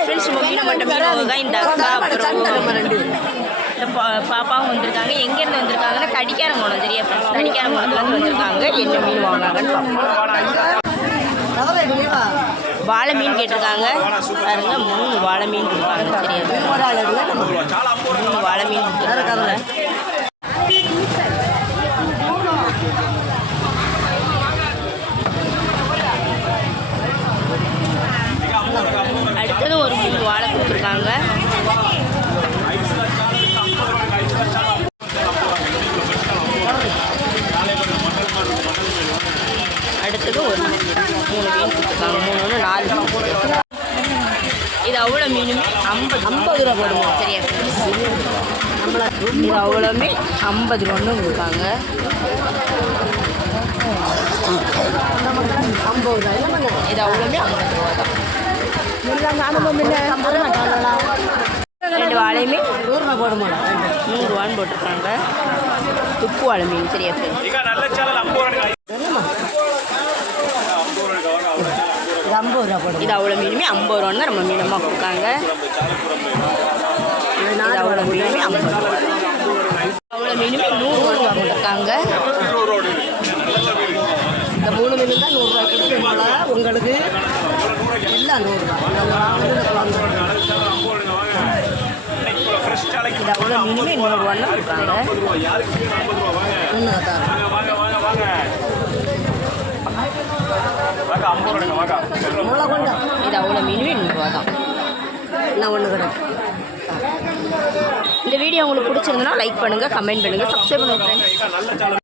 Hi friends மீனை மட்டும் மீனவங்க இந்த அக்கா அப்புறம் இந்த பா- பாப்பாவும் வந்திருக்காங்க. எங்கேருந்து வந்திருக்காங்கன்னா கடிக்காரங்குளம் சரியா ஃப்ரெண்ட்ஸ் கடிக்காரங்குளத்துலேருந்து வந்திருக்காங்க. என்ன மீன் வாங்குறாங்கன்னு பார்ப்போம் வாழை மீன் கேட்டிருக்காங்க. பாருங்க மூணு வாழை மீன் கொடுப்பாங்க சரியா. மூணு வாழை மீன் கொடுத்துருக்காங்க அடுத்தது ஒரு மூணு வாழை கொடுத்துருக்காங்க அடுத்தது ஒரு மூணு மீன் கொடுத்துருக்காங்க. மூணு ஒன்று நாலு. இது அவ்வளோ மீனுமே? ஐம்பது ஐம்பது ரூபா போடுவோம் சரியா? இது அவ்வளோமே ஐம்பது ரூபான்னு கொடுக்காங்க இது அவ்வளோமே ஐம்பது ரூபா தான். ரெண்டு வாழையுமே நூறுரூவான்னு போட்டிருக்காங்க. துப்பு வாழை மீன். சரியா? ஐம்பது ரூபா இது அவ்வளோ மீனுமே ஐம்பது ரூபான்னு தான் நம்ம மீனமாக கொடுக்காங்க. இது அவ்வளோ மீனுமே ஐம்பது ரூபா. அவ்வளோ மீனுமே நூறுரூவா கொடுத்துருக்காங்க இந்த மூணு மீன் தான் நூறுரூவா கொடுக்குறீங்களா உங்களுக்கு எல்லாம் நூறுரூவா இது அவ்வளோ மீனுமே நூறுரூவான்னு கொடுக்காங்க. ஒன்று தான் எவ்வளோ இது அவ்வளோ நூறுரூவா தான் நான் ஒன்று இந்த வீடியோ உங்களுக்கு பிடிச்சிருந்தனா லைக் பண்ணுங்கள் கமெண்ட் பண்ணுங்கள் சப்ஸ்கிரைப் பண்ணுங்கள் ஃப்ரெண்ட்ஸ்